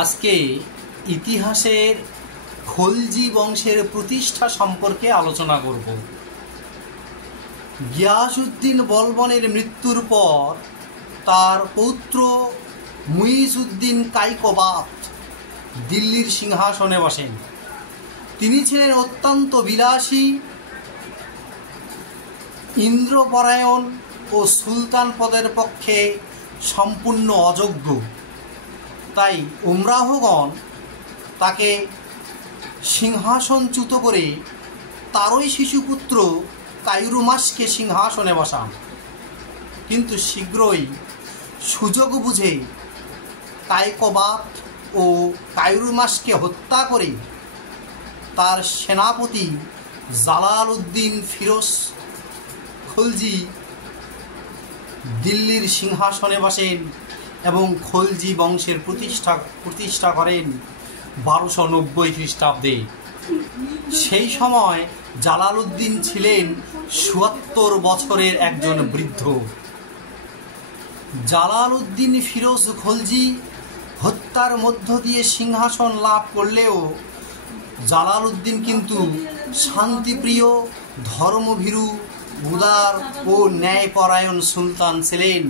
আজকে ইতিহাসের খলজি বংশের প্রতিষ্ঠা সম্পর্কে আলোচনা করব। গিয়াসউদ্দিন বলবনের মৃত্যুর পর তার পৌত্র মুইজউদ্দিন কায়কবাদ দিল্লির সিংহাসনে বসেন। তিনি ছিলেন অত্যন্ত বিলাসী, ইন্দ্রপরায়ণ ও সুলতান পদের পক্ষে সম্পূর্ণ অযোগ্য। তাই উমরাহগণ তাকে সিংহাসনচ্যুত করে তারই শিশুপুত্র কায়রুমাসকে সিংহাসনে বসান। কিন্তু শীঘ্রই সুযোগ বুঝে কায়কবাদ ও কায়রুমাসকে হত্যা করে তার সেনাপতি জালালউদ্দিন ফিরোজ খলজি দিল্লির সিংহাসনে বসেন এবং খলজি বংশের প্রতিষ্ঠা করেন 1290 খ্রিস্টাব্দে। সেই সময় জালালউদ্দিন ছিলেন ৭৪ বছরের একজন বৃদ্ধ। জালালউদ্দিন ফিরোজ খলজি হত্যার মধ্য দিয়ে সিংহাসন লাভ করলেও জালালউদ্দিন কিন্তু শান্তিপ্রিয়, ধর্মভীরু, উদার ও ন্যায়পরায়ণ সুলতান ছিলেন।